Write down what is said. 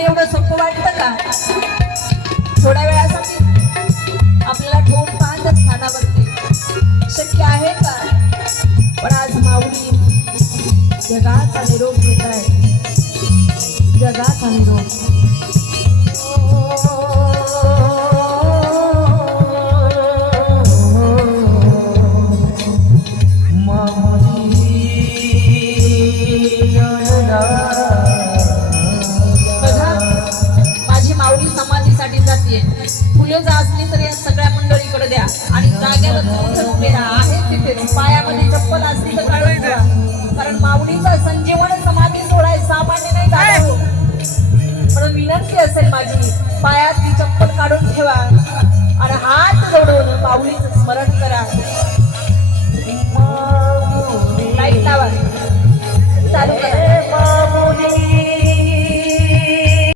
सोपं वाटतं का? थोड्या वेळासाठी आपल्याला ठेवून पाहतच स्थानावरती. शक्य आहे का? पण आज माऊली जगाचा निरोप घेत आहे. जगाचा निरोप. जाते फुले असली तर या सगळ्या मंडळीकडे द्या. आणि उभे राहा. आहे तिथेच पायामध्ये चप्पल असली तर काढून ठेवा कारण माऊलीचा संजीवन समाधी आहे, सामान्य नाही हो. म्हणून विनंती असेल माझी पायात ती चप्पल काढून ठेवा. आणि हात जोडून माऊलीचं स्मरण करा.